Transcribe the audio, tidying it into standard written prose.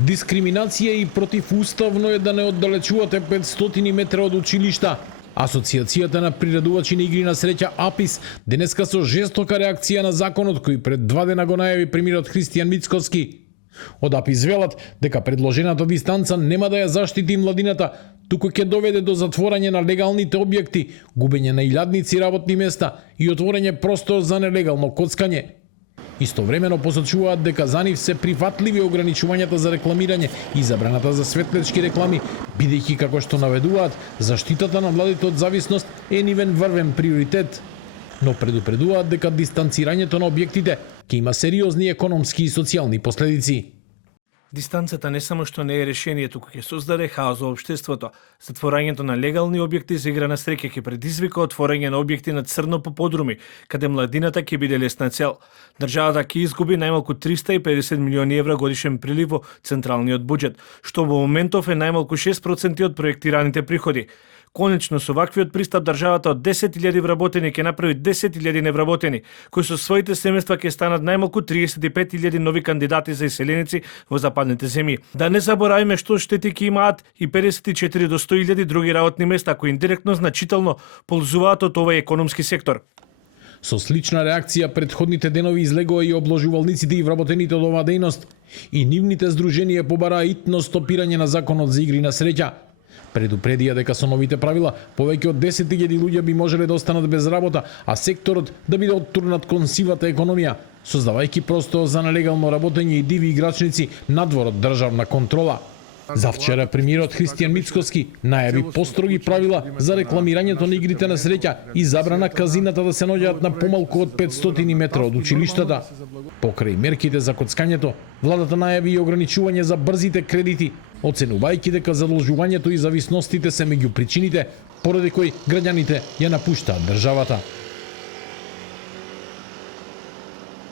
Дискриминација и противуставно е да не оддалечувате 500 метра од училишта. Асоцијацијата на приредувачи на игри на среќа АПИС денеска со жестока реакција на законот кој пред 2 дена го најави премиерот Христијан Мицкоски. Од АПИС велат дека предложената дистанца нема да ја заштити младината, туку ќе доведе до затворање на легалните објекти, губење на илјадници работни места и отворање простор за нелегално коцкање. Истовремено посочуваат дека за нив се прифатливи ограничувањата за рекламирање и забраната за светлечки реклами, бидејќи како што наведуваат, заштитата на младите од зависност е нивен врвен приоритет. Но предупредуваат дека дистанцирањето на објектите ќе има сериозни економски и социјални последици. Дистанцата не само што не е решение, туку ќе создаде хаос во општеството. Затворањето на легални објекти за игра на среќа ќе предизвика отворање на објекти на црно по подруми, каде младината ќе биде лесна цел. Државата ќе изгуби најмалку 350 милиони евра годишен прилив во централниот буџет, што во моментов е најмалку 6% од проектираните приходи. Конечно, со ваквиот пристап државата од 10.000 вработени ќе направи 10.000 невработени, кои со своите семејства ќе станат најмалку 35.000 нови кандидати за иселеници во западните земји. Да не заборавиме што штети ќе имаат и 54 до 100.000 други работни места кои индиректно значително ползуваат од овој економски сектор. Со слична реакција претходните денови излегува и обложувалниците и вработените од оваа дејност, и нивните здруженија побараа итно стопирање на законот за игри на среќа. Предупредија дека со новите правила повеќе од 10.000 луѓе би можеле да останат без работа, а секторот да биде оттурнат кон сивата економија, создавајќи простор за нелегално работење и диви играчници надвор од државна контрола. Завчера премиерот Христијан Мицкоски најави построги правила за рекламирањето на игрите на среќа и забрана казината да се наоѓаат на помалку од 500 метра од училиштата. Покрај мерките за коцкањето, владата најави и ограничување за брзите кредити, оценувајќи дека задолжувањето и зависностите се меѓу причините поради кои граѓаните ја напуштаат државата.